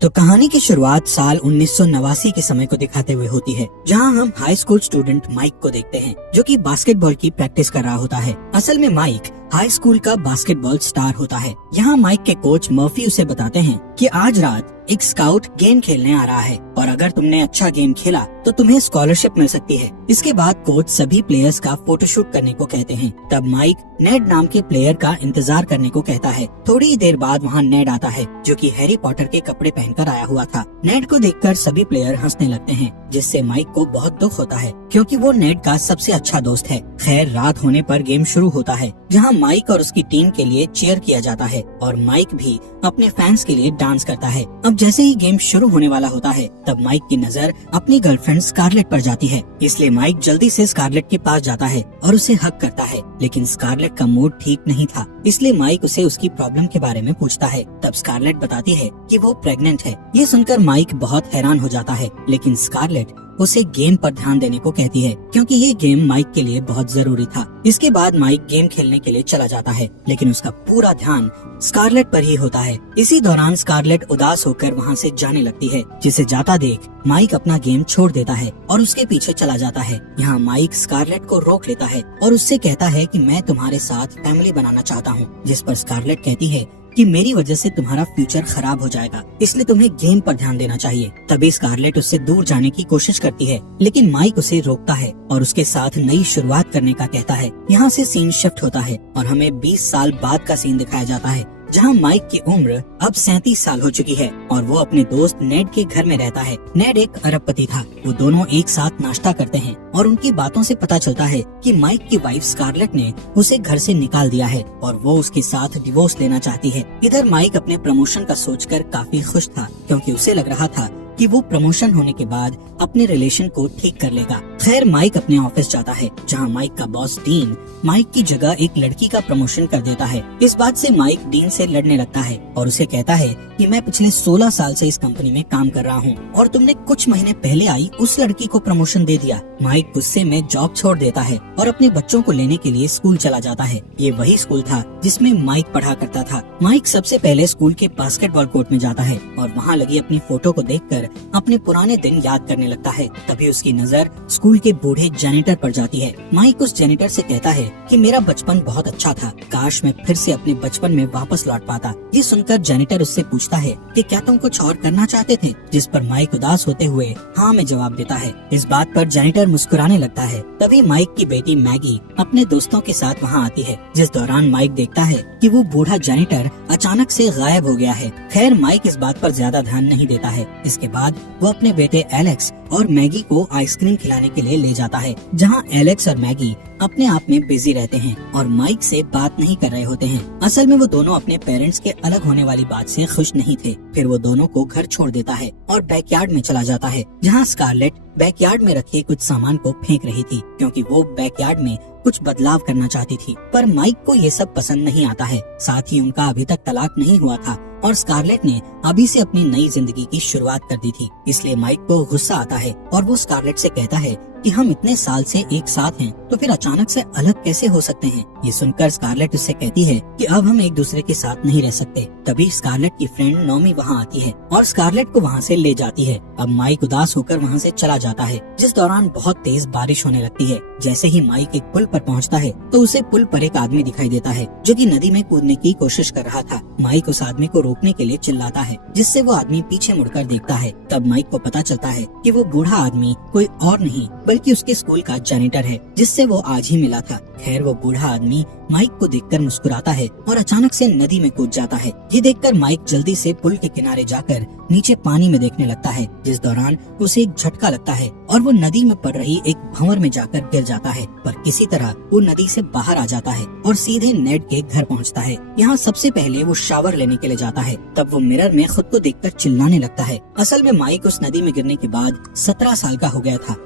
तो कहानी की शुरुआत साल 1989 के समय को दिखाते हुए होती है, जहां हम हाई स्कूल स्टूडेंट माइक को देखते हैं, जो कि बास्केटबॉल की प्रैक्टिस कर रहा होता है। असल में माइक हाई स्कूल का बास्केटबॉल स्टार होता है। यहाँ माइक के कोच मर्फी उसे बताते हैं कि आज रात एक स्काउट गेम खेलने आ रहा है और अगर तुमने अच्छा गेम खेला तो तुम्हें स्कॉलरशिप मिल सकती है। इसके बाद कोच सभी प्लेयर्स का फोटोशूट करने को कहते हैं। तब माइक नेड नाम के प्लेयर का इंतजार करने को कहता है। थोड़ी देर बाद वहाँ नेड आता है, जो कि हैरी पॉटर के कपड़े पहनकर आया हुआ था। नेड को देखकर सभी प्लेयर हंसने लगते हैं, जिससे माइक को बहुत दुख होता है, क्योंकि वो नेड का सबसे अच्छा दोस्त है। खैर, रात होने पर गेम शुरू होता है, जहाँ माइक और उसकी टीम के लिए चीयर किया जाता है और माइक भी अपने फैंस के लिए डांस करता है। अब जैसे ही गेम शुरू होने वाला होता है, तब माइक की नजर अपनी गर्लफ्रेंड स्कारलेट पर जाती है। इसलिए माइक जल्दी से स्कारलेट के पास जाता है और उसे हग करता है, लेकिन स्कारलेट का मूड ठीक नहीं था। इसलिए माइक उसे उसकी प्रॉब्लम के बारे में पूछता है। तब स्कारलेट बताती है कि वो प्रेग्नेंट है। ये सुनकर माइक बहुत हैरान हो जाता है, लेकिन स्कारलेट उसे गेम पर ध्यान देने को कहती है, क्योंकि ये गेम माइक के लिए बहुत जरूरी था। इसके बाद माइक गेम खेलने के लिए चला जाता है, लेकिन उसका पूरा ध्यान स्कारलेट पर ही होता है। इसी दौरान स्कारलेट उदास होकर वहाँ से जाने लगती है, जिसे जाता देख माइक अपना गेम छोड़ देता है और उसके पीछे चला जाता है। यहाँ माइक स्कारलेट को रोक लेता है और उससे कहता है कि मैं तुम्हारे साथ फैमिली बनाना चाहता हूँ, जिस पर स्कारलेट कहती है कि मेरी वजह से तुम्हारा फ्यूचर खराब हो जाएगा, इसलिए तुम्हें गेम पर ध्यान देना चाहिए। तभी स्कारलेट उससे दूर जाने की कोशिश करती है, लेकिन माइक उसे रोकता है और उसके साथ नई शुरुआत करने का कहता है। यहाँ से सीन शिफ्ट होता है और हमें 20 साल बाद का सीन दिखाया जाता है, जहाँ माइक की उम्र अब 37 साल हो चुकी है और वो अपने दोस्त नेड के घर में रहता है। नेड एक अरबपति था। वो दोनों एक साथ नाश्ता करते हैं और उनकी बातों से पता चलता है कि माइक की वाइफ स्कारलेट ने उसे घर से निकाल दिया है और वो उसके साथ डिवोर्स लेना चाहती है। इधर माइक अपने प्रमोशन का सोचकर काफी खुश था, क्योंकि उसे लग रहा था कि वो प्रमोशन होने के बाद अपने रिलेशन को ठीक कर लेगा। खैर, माइक अपने ऑफिस जाता है, जहाँ माइक का बॉस डीन माइक की जगह एक लड़की का प्रमोशन कर देता है। इस बात से माइक डीन से लड़ने लगता है और उसे कहता है कि मैं पिछले 16 साल से इस कंपनी में काम कर रहा हूँ और तुमने कुछ महीने पहले आई उस लड़की को प्रमोशन दे दिया। माइक गुस्से में जॉब छोड़ देता है और अपने बच्चों को लेने के लिए स्कूल चला जाता है। ये वही स्कूल था जिसमें माइक पढ़ा करता था। माइक सबसे पहले स्कूल के बास्केटबॉल कोर्ट में जाता है और वहाँ लगी अपनी फोटो को देखकर अपने पुराने दिन याद करने लगता है। तभी उसकी नजर स्कूल के बूढ़े जेनिटर पर जाती है। माइक उस जेनिटर से कहता है कि मेरा बचपन बहुत अच्छा था, काश मैं फिर से अपने बचपन में वापस लौट पाता। ये सुनकर जेनिटर उससे पूछता है कि क्या तुम कुछ और करना चाहते थे, जिस पर माइक उदास होते हुए हाँ में जवाब देता है। इस बात पर जेनिटर मुस्कुराने लगता है। तभी माइक की बेटी मैगी अपने दोस्तों के साथ वहाँ आती है, जिस दौरान माइक देखता है कि वो बूढ़ा जेनिटर अचानक से गायब हो गया है। खैर, माइक इस बात पर ज्यादा ध्यान नहीं देता है। इसके बाद वो अपने बेटे एलेक्स और मैगी को आइसक्रीम खिलाने के लिए ले जाता है, जहाँ एलेक्स और मैगी अपने आप में बिजी रहते हैं और माइक से बात नहीं कर रहे होते हैं। असल में वो दोनों अपने पेरेंट्स के अलग होने वाली बात से खुश नहीं थे। फिर वो दोनों को घर छोड़ देता है और बैकयार्ड में चला जाता है, जहाँ स्कारलेट बैकयार्ड में रखे कुछ सामान को फेंक रही थी, क्योंकि वो बैकयार्ड में कुछ बदलाव करना चाहती थी। पर माइक को ये सब पसंद नहीं आता है। साथ ही उनका अभी तक तलाक नहीं हुआ था और स्कारलेट ने अभी से अपनी नई जिंदगी की शुरुआत कर दी थी। इसलिए माइक को गुस्सा आता है और वो स्कारलेट से कहता है कि हम इतने साल से एक साथ हैं, तो फिर अचानक से अलग कैसे हो सकते हैं। ये सुनकर स्कारलेट उससे कहती है कि अब हम एक दूसरे के साथ नहीं रह सकते। तभी स्कारलेट की फ्रेंड नोमी वहाँ आती है और स्कारलेट को वहाँ से ले जाती है। अब माइक उदास होकर वहाँ से चला जाता है, जिस दौरान बहुत तेज बारिश होने लगती है। जैसे ही माइक एक पुल पर पहुँचता है, तो उसे पुल पर एक आदमी दिखाई देता है, जो कि नदी में कूदने की कोशिश कर रहा था। माइक उस आदमी को रोकने के लिए चिल्लाता है, जिससे वो आदमी पीछे मुड़कर देखता है। तब माइक को पता चलता है कि वो बूढ़ा आदमी कोई और नहीं बल्कि उसके स्कूल का जेनिटर है, जिससे वो आज ही मिला था। खैर, वो बूढ़ा आदमी माइक को देखकर मुस्कुराता है और अचानक से नदी में कूद जाता है। ये देखकर माइक जल्दी से पुल के किनारे जाकर नीचे पानी में देखने लगता है, जिस दौरान उसे एक झटका लगता है और वो नदी में पड़ रही एक भंवर में जाकर गिर जाता है। पर किसी तरह वो नदी से बाहर आ जाता है और सीधे नेड के घर पहुंचता है। यहाँ सबसे पहले वो शावर लेने के लिए जाता है। तब वो मिरर में खुद को देखकर चिल्लाने लगता है। असल में माइक उस नदी में गिरने के बाद 17 साल का हो गया था।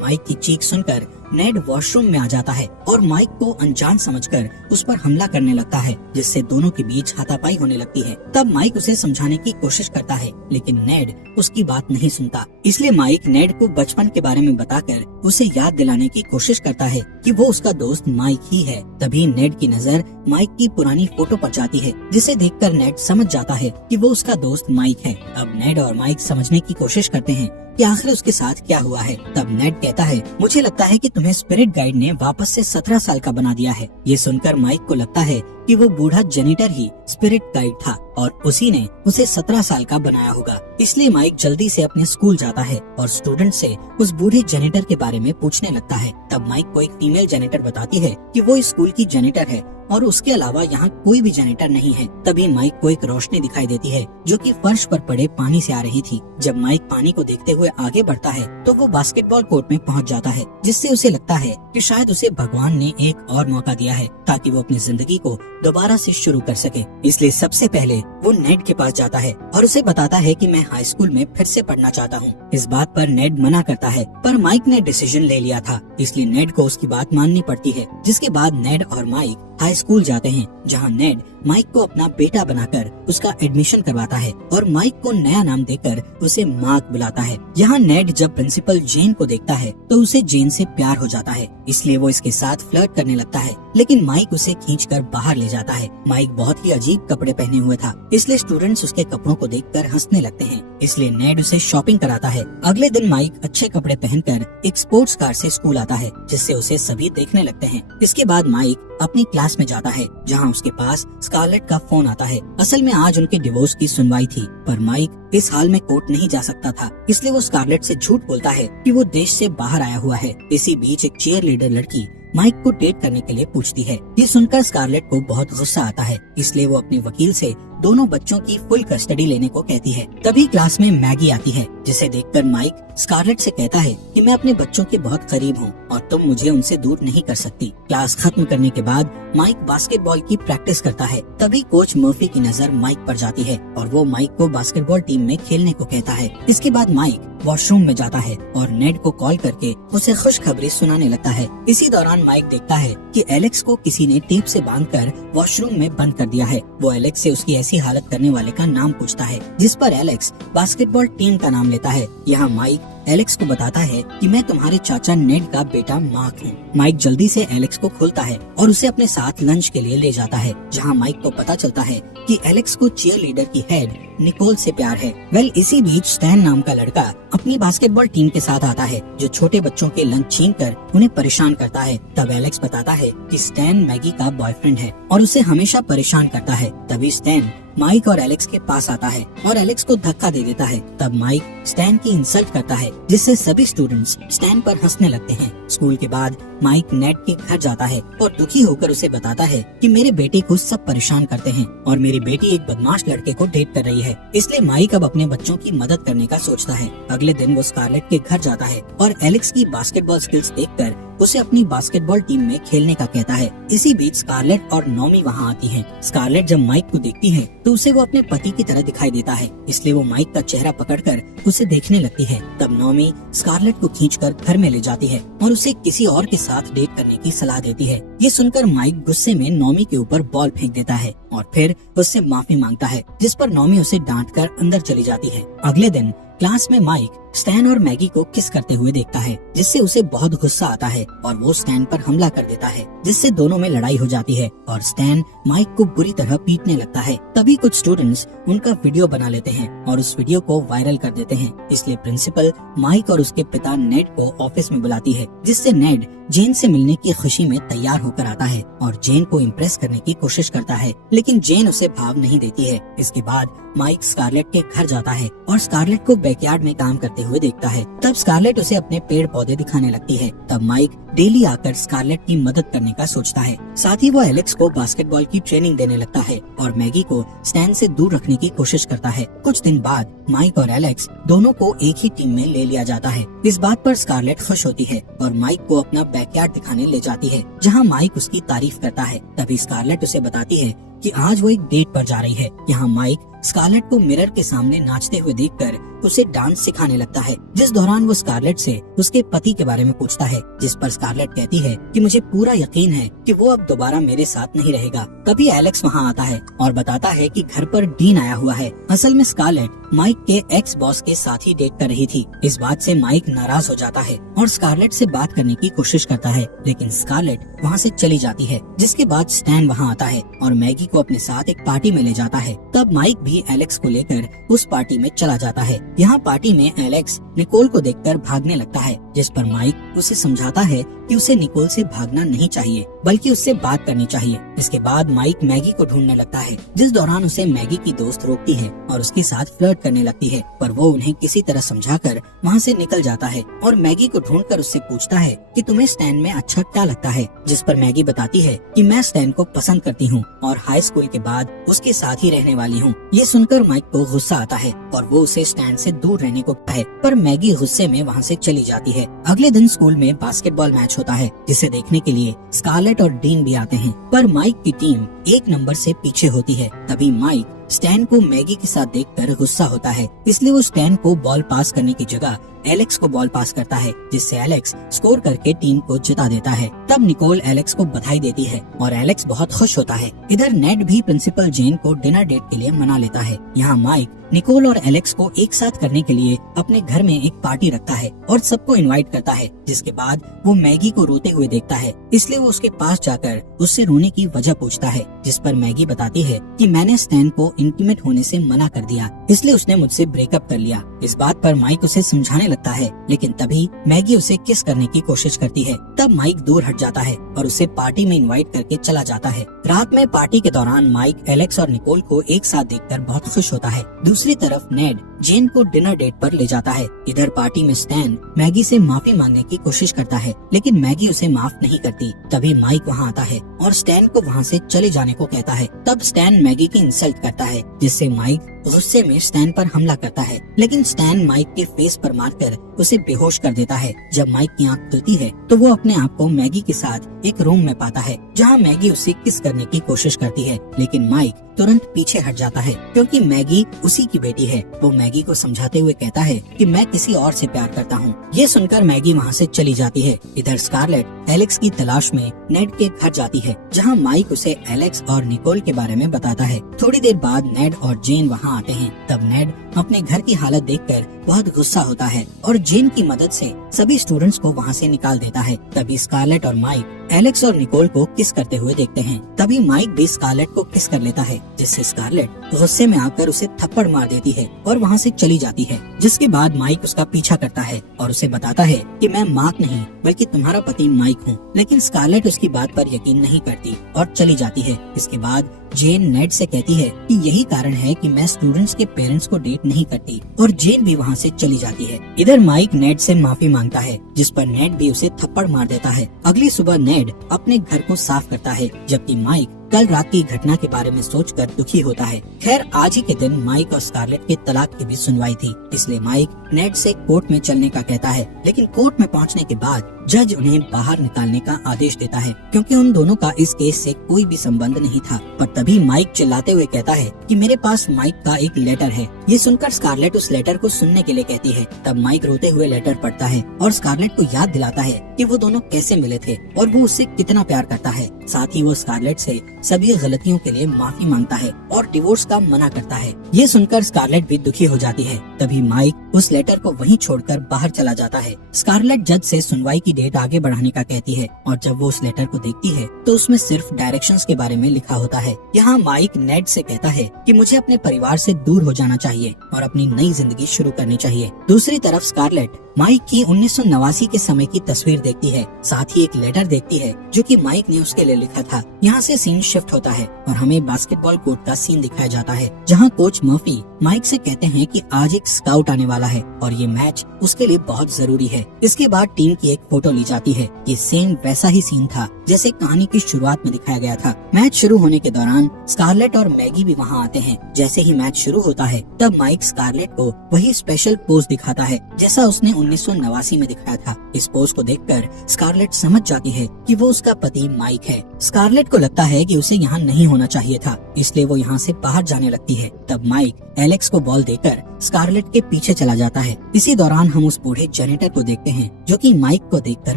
माइक की चीख सुनकर नेड वॉशरूम में आ जाता है और माइक को अनजान समझकर उस पर हमला करने लगता है, जिससे दोनों के बीच हाथापाई होने लगती है। तब माइक उसे समझाने की कोशिश करता है, लेकिन नेड उसकी बात नहीं सुनता। इसलिए माइक नेड को बचपन के बारे में बताकर उसे याद दिलाने की कोशिश करता है कि वो उसका दोस्त माइक ही है। तभी नेड की नजर माइक की पुरानी फोटो पर जाती है, जिसे देखकर नेड समझ जाता है कि वो उसका दोस्त माइक है। अब नेड और माइक समझने की कोशिश करते हैं कि आखिर उसके साथ क्या हुआ है। तब नेड कहता है, मुझे लगता है कि तुम्हें स्पिरिट गाइड ने वापस से 17 साल का बना दिया है। ये सुनकर माइक को लगता है कि वो बूढ़ा जेनिटर ही स्पिरिट गाइड था और उसी ने उसे 17 साल का बनाया होगा। इसलिए माइक जल्दी से अपने स्कूल जाता है और स्टूडेंट से उस बूढ़े जेनिटर के बारे में पूछने लगता है। तब माइक को एक फीमेल जेनिटर बताती है कि वो इस स्कूल की जेनिटर है और उसके अलावा यहाँ कोई भी जेनिटर नहीं है। तभी माइक को एक रोशनी दिखाई देती है जो कि फर्श पर पड़े पानी से आ रही थी। जब माइक पानी को देखते हुए आगे बढ़ता है तो वो बास्केटबॉल कोर्ट में पहुँच जाता है, जिससे उसे लगता है कि शायद उसे भगवान ने एक और मौका दिया है ताकि वो अपनी जिंदगी को दोबारा से शुरू कर सके। इसलिए सबसे पहले वो नेड के पास जाता है और उसे बताता है कि मैं हाई स्कूल में फिर से पढ़ना चाहता हूँ। इस बात पर नेड मना करता है, पर माइक ने डिसीजन ले लिया था, इसलिए नेड को उसकी बात माननी पड़ती है। जिसके बाद नेड और माइक हाई स्कूल जाते हैं, जहाँ नेड माइक को अपना बेटा बनाकर उसका एडमिशन करवाता है और माइक को नया नाम देकर उसे मार्क बुलाता है। यहाँ नेड जब प्रिंसिपल जेन को देखता है तो उसे जेन से प्यार हो जाता है, इसलिए वो इसके साथ फ्लर्ट करने लगता है, लेकिन माइक उसे खींचकर बाहर ले जाता है। माइक बहुत ही अजीब कपड़े पहने हुए था, इसलिए स्टूडेंट्स उसके कपड़ों को देखकर हंसने लगते हैं, इसलिए नेड उसे शॉपिंग कराता है। अगले दिन माइक अच्छे कपड़े पहनकर एक स्पोर्ट्स कार से स्कूल आता है, जिससे उसे सभी देखने लगते हैं। इसके बाद माइक अपनी क्लास में जाता है, जहां उसके पास स्कारलेट का फोन आता है। असल में आज उनके डिवोर्स की सुनवाई थी, पर माइक इस हाल में कोर्ट नहीं जा सकता था, इसलिए वो स्कारलेट से झूठ बोलता है कि वो देश से बाहर आया हुआ है। इसी बीच एक चीयर लीडर लड़की माइक को डेट करने के लिए पूछती है। ये सुनकर स्कारलेट को बहुत गुस्सा आता है, इसलिए वो अपने वकील से दोनों बच्चों की फुल कस्टडी लेने को कहती है। तभी क्लास में मैगी आती है, जिसे देखकर माइक स्कारलेट से कहता है कि मैं अपने बच्चों के बहुत करीब हूँ और तुम मुझे उनसे दूर नहीं कर सकती। क्लास खत्म करने के बाद माइक बास्केटबॉल की प्रैक्टिस करता है। तभी कोच मर्फी की नजर माइक पर जाती है और वो माइक को बास्केटबॉल टीम में खेलने को कहता है। इसके बाद माइक वॉशरूम में जाता है और नेड को कॉल करके उसे खुशखबरी सुनाने लगता है। इसी दौरान माइक देखता है कि एलेक्स को किसी ने टेप से बांधकर वॉशरूम में बंद कर दिया है। वो एलेक्स से उसकी ऐसी हालत करने वाले का नाम पूछता है, जिस पर एलेक्स बास्केटबॉल टीम का नाम लेता है। यहाँ माइक एलेक्स को बताता है कि मैं तुम्हारे चाचा नेड का बेटा मार्क हूँ। माइक जल्दी से एलेक्स को खोलता है और उसे अपने साथ लंच के लिए ले जाता है, जहाँ माइक को पता चलता है कि एलेक्स को चीयर लीडर की हेड निकोल से प्यार है। इसी बीच स्टैन नाम का लड़का अपनी बास्केटबॉल टीम के साथ आता है, जो छोटे बच्चों के लंच छीनकर उन्हें परेशान करता है। तब एलेक्स बताता है कि स्टैन मैगी का बॉयफ्रेंड है और उसे हमेशा परेशान करता है। तभी स्टैन माइक और एलेक्स के पास आता है और एलेक्स को धक्का दे देता है। तब माइक स्टैन की इंसल्ट करता है, जिससे सभी स्टूडेंट्स स्टैन पर हंसने लगते हैं। स्कूल के बाद माइक नेड के घर जाता है और दुखी होकर उसे बताता है कि मेरे बेटे को सब परेशान करते हैं और मेरी बेटी एक बदमाश लड़के को डेट कर रही है, इसलिए माइक अब अपने बच्चों की मदद करने का सोचता है। अगले दिन वो स्कारलेट के घर जाता है और एलेक्स की बास्केटबॉल स्किल्स देखकर उसे अपनी बास्केटबॉल टीम में खेलने का कहता है। इसी बीच स्कारलेट और नॉमी वहाँ आती हैं। स्कारलेट जब माइक को देखती है तो उसे वो अपने पति की तरह दिखाई देता है, इसलिए वो माइक का चेहरा पकड़कर उसे देखने लगती है। तब नॉमी स्कारलेट को खींचकर घर में ले जाती है और उसे किसी और के साथ डेट करने की सलाह देती है। ये सुनकर माइक गुस्से में नॉमी के ऊपर बॉल फेंक देता है और फिर उससे माफी मांगता है, जिस पर नॉमी उसे डांटकर अंदर चली जाती है। अगले दिन क्लास में माइक स्टैन और मैगी को किस करते हुए देखता है, जिससे उसे बहुत गुस्सा आता है और वो स्टैन पर हमला कर देता है, जिससे दोनों में लड़ाई हो जाती है और स्टैन माइक को बुरी तरह पीटने लगता है। तभी कुछ स्टूडेंट्स उनका वीडियो बना लेते हैं और उस वीडियो को वायरल कर देते हैं, इसलिए प्रिंसिपल माइक और उसके पिता नेड को ऑफिस में बुलाती है, जिससे नेड जेन से मिलने की खुशी में तैयार होकर आता है और जेन को इम्प्रेस करने की कोशिश करता है, लेकिन जेन उसे भाव नहीं देती है। इसके बाद माइक स्कारलेट के घर जाता है और स्कारलेट को बैकयार्ड में काम करते हुए देखता है। तब स्कारलेट उसे अपने पेड़ पौधे दिखाने लगती है। तब माइक डेली आकर स्कारलेट की मदद करने का सोचता है। साथ ही वो एलेक्स को बास्केटबॉल की ट्रेनिंग देने लगता है और मैगी को स्टैन से दूर रखने की कोशिश करता है। कुछ दिन बाद माइक और एलेक्स दोनों को एक ही टीम में ले लिया जाता है। इस बात पर स्कारलेट खुश होती है और माइक को अपना बैकयार्ड दिखाने ले जाती है, जहाँ माइक उसकी तारीफ करता है। तभी स्कारलेट उसे बताती है कि आज वो एक डेट पर जा रही है। यहाँ माइक स्कारलेट को मिरर के सामने नाचते हुए देखकर उसे डांस सिखाने लगता है, जिस दौरान वो स्कारलेट से उसके पति के बारे में पूछता है, जिस पर स्कारलेट कहती है कि मुझे पूरा यकीन है कि वो अब दोबारा मेरे साथ नहीं रहेगा। तभी एलेक्स वहाँ आता है और बताता है कि घर पर डीन आया हुआ है। असल में स्कारलेट माइक के एक्स बॉस के साथ ही डेट कर रही थी। इस बात से माइक नाराज हो जाता है और स्कारलेट से बात करने की कोशिश करता है, लेकिन स्कारलेट वहाँ से चली जाती है। जिसके बाद स्टैन वहाँ आता है और मैगी को अपने साथ एक पार्टी में ले जाता है। तब माइक भी एलेक्स को लेकर उस पार्टी में चला जाता है। यहाँ पार्टी में एलेक्स निकोल को देखकर भागने लगता है, जिस पर माइक उसे समझाता है कि उसे निकोल से भागना नहीं चाहिए बल्कि उससे बात करनी चाहिए। इसके बाद माइक मैगी को ढूंढने लगता है, जिस दौरान उसे मैगी की दोस्त रोकती है और उसके साथ फ्लर्ट करने लगती है, पर वो उन्हें किसी तरह समझाकर वहाँ से निकल जाता है और मैगी को ढूंढकर उससे पूछता है कि तुम्हें स्टैन में अच्छा क्या लगता है, जिस पर मैगी बताती है कि मैं स्टैन को पसंद करती हूँ और हाई स्कूल के बाद उसके साथ ही रहने वाली हूँ। ये सुनकर माइक को गुस्सा आता है और वो उसे स्टैन से दूर रहने को कहता है, पर मैगी गुस्से में वहाँ से चली जाती है। अगले दिन स्कूल में बास्केटबॉल मैच होता है, जिसे देखने के लिए स्कारलेट और डीन भी आते हैं, पर माइक की टीम 1 नंबर से पीछे होती है। तभी माइक स्टैन को मैगी के साथ देखकर गुस्सा होता है, इसलिए वो स्टैन को बॉल पास करने की जगह एलेक्स को बॉल पास करता है, जिससे एलेक्स स्कोर करके टीम को जिता देता है। तब निकोल एलेक्स को बधाई देती है और एलेक्स बहुत खुश होता है। इधर नेड भी प्रिंसिपल जेन को डिनर डेट के लिए मना लेता है। यहाँ माइक निकोल और एलेक्स को एक साथ करने के लिए अपने घर में एक पार्टी रखता है और सबको इनवाइट करता है। जिसके बाद वो मैगी को रोते हुए देखता है, इसलिए वो उसके पास जाकर उससे रोने की वजह पूछता है, जिस पर मैगी बताती है कि मैंने स्टैन को इंटीमेट होने से मना कर दिया, इसलिए उसने मुझसे ब्रेकअप कर लिया। इस बात पर माइक उसे समझाने लगता है, लेकिन तभी मैगी उसे किस करने की कोशिश करती है। तब माइक दूर हट जाता है और उसे पार्टी में इनवाइट करके चला जाता है। रात में पार्टी के दौरान माइक एलेक्स और निकोल को एक साथ देखकर बहुत खुश होता है। दूसरी तरफ नेड जेन को डिनर डेट पर ले जाता है। इधर पार्टी में स्टैन मैगी से माफी मांगने की कोशिश करता है, लेकिन मैगी उसे माफ नहीं करती। तभी माइक वहाँ आता है और स्टैन को वहाँ से चले जाने को कहता है। तब स्टैन मैगी की इंसल्ट करता है, जिससे माइक गुस्से में स्टैन पर हमला करता है, लेकिन स्टैन माइक के फेस पर मारकर उसे बेहोश कर देता है। जब माइक की आंख खुलती है तो वो अपने आप को मैगी के साथ एक रूम में पाता है, जहाँ मैगी उससे किस करने की कोशिश करती है, लेकिन माइक तुरंत पीछे हट जाता है क्योंकि मैगी उसी की बेटी है। वो मैगी को समझाते हुए कहता है कि मैं किसी और से प्यार करता हूँ। ये सुनकर मैगी वहाँ से चली जाती है। इधर स्कारलेट एलेक्स की तलाश में नेड के घर जाती है, जहाँ माइक उसे एलेक्स और निकोल के बारे में बताता है। थोड़ी देर बाद नेड और जेन वहाँ आते हैं। तब नेड अपने घर की हालत देखकर बहुत गुस्सा होता है और जेन की मदद से सभी स्टूडेंट्स को वहाँ से निकाल देता है। तभी स्कारलेट और माइक एलेक्स और निकोल को किस करते हुए देखते हैं। तभी माइक भी स्कारलेट को किस कर लेता है, जिससे स्कारलेट गुस्से में आकर उसे थप्पड़ मार देती है और वहाँ से चली जाती है। जिसके बाद माइक उसका पीछा करता है और उसे बताता है कि मैं मार्क नहीं बल्कि तुम्हारा पति माइक हूँ, लेकिन स्कारलेट उसकी बात पर यकीन नहीं करती और चली जाती है। इसके बाद जेन नेड से कहती है कि यही कारण है कि मैं स्टूडेंट्स के पेरेंट्स को डेट नहीं करती, और जेन भी वहाँ से चली जाती है। इधर माइक नेड से माफी मांगता है, जिस पर नेड भी उसे थप्पड़ मार देता है। अगली सुबह नेड अपने घर को साफ करता है, जबकि माइक कल रात की घटना के बारे में सोचकर दुखी होता है। खैर आज ही के दिन माइक और स्कारलेट के तलाक की भी सुनवाई थी, इसलिए माइक नेड से कोर्ट में चलने का कहता है, लेकिन कोर्ट में पहुंचने के बाद जज उन्हें बाहर निकालने का आदेश देता है, क्योंकि उन दोनों का इस केस से कोई भी संबंध नहीं था। पर तभी माइक चिल्लाते हुए कहता है कि मेरे पास माइक का एक लेटर है। ये सुनकर स्कारलेट उस लेटर को सुनने के लिए कहती है। तब माइक रोते हुए लेटर पढ़ता है और स्कारलेट को याद दिलाता है कि वो दोनों कैसे मिले थे और वो उससे कितना प्यार करता है। साथ ही वो स्कारलेट से सभी गलतियों के लिए माफी मांगता है और डिवोर्स का मना करता है। ये सुनकर स्कारलेट भी दुखी हो जाती है। तभी माइक उस लेटर को वहीं छोड़कर बाहर चला जाता है। स्कारलेट जज से सुनवाई की डेट आगे बढ़ाने का कहती है, और जब वो उस लेटर को देखती है तो उसमें सिर्फ डायरेक्शंस के बारे में लिखा होता है। यहाँ माइक नेड से कहता है कि मुझे अपने परिवार से दूर हो जाना चाहिए और अपनी नई जिंदगी शुरू करनी चाहिए। दूसरी तरफ स्कारलेट माइक की 1989 के समय की तस्वीर देखती है, साथ ही एक लेटर देखती है जो कि माइक ने उसके लिए लिखा था। यहाँ से सीन शिफ्ट होता है और हमें बास्केटबॉल कोर्ट का सीन दिखाया जाता है, जहाँ कोच मर्फी माइक से कहते हैं कि आज एक स्काउट आने वाला है और ये मैच उसके लिए बहुत जरूरी है। इसके बाद टीम की एक फोटो ली जाती है। ये सेम वैसा ही सीन था जैसे कहानी की शुरुआत में दिखाया गया था। मैच शुरू होने के दौरान स्कारलेट और मैगी भी वहाँ आते हैं। जैसे ही मैच शुरू होता है तब माइक स्कारलेट को वही स्पेशल पोज दिखाता है जैसा उसने 1989 में दिखाया था। इस पोज को देखकर स्कारलेट समझ जाती है कि वो उसका पति माइक है। स्कारलेट को लगता है कि उसे यहाँ नहीं होना होना चाहिए था, इसलिए वो यहाँ से बाहर जाने लगती है। तब माइक एलेक्स को बॉल देकर स्कारलेट के पीछे चला जाता है। इसी दौरान हम उस बूढ़े जेनेटर को देखते हैं जो कि माइक को देखकर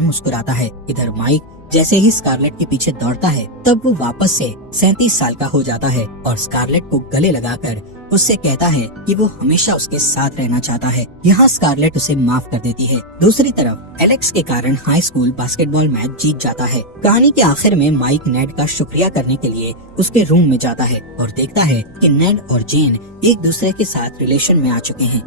मुस्कुराता है। इधर माइक जैसे ही स्कारलेट के पीछे दौड़ता है तब वो वापस से 37 साल का हो जाता है और स्कारलेट को गले लगाकर उससे कहता है कि वो हमेशा उसके साथ रहना चाहता है। यहाँ स्कारलेट उसे माफ कर देती है। दूसरी तरफ एलेक्स के कारण हाई स्कूल बास्केटबॉल मैच जीत जाता है। कहानी के आखिर में माइक नेड का शुक्रिया करने के लिए उसके रूम में जाता है और देखता है कि नेड और जेन एक दूसरे के साथ रिलेशन में आ चुके हैं।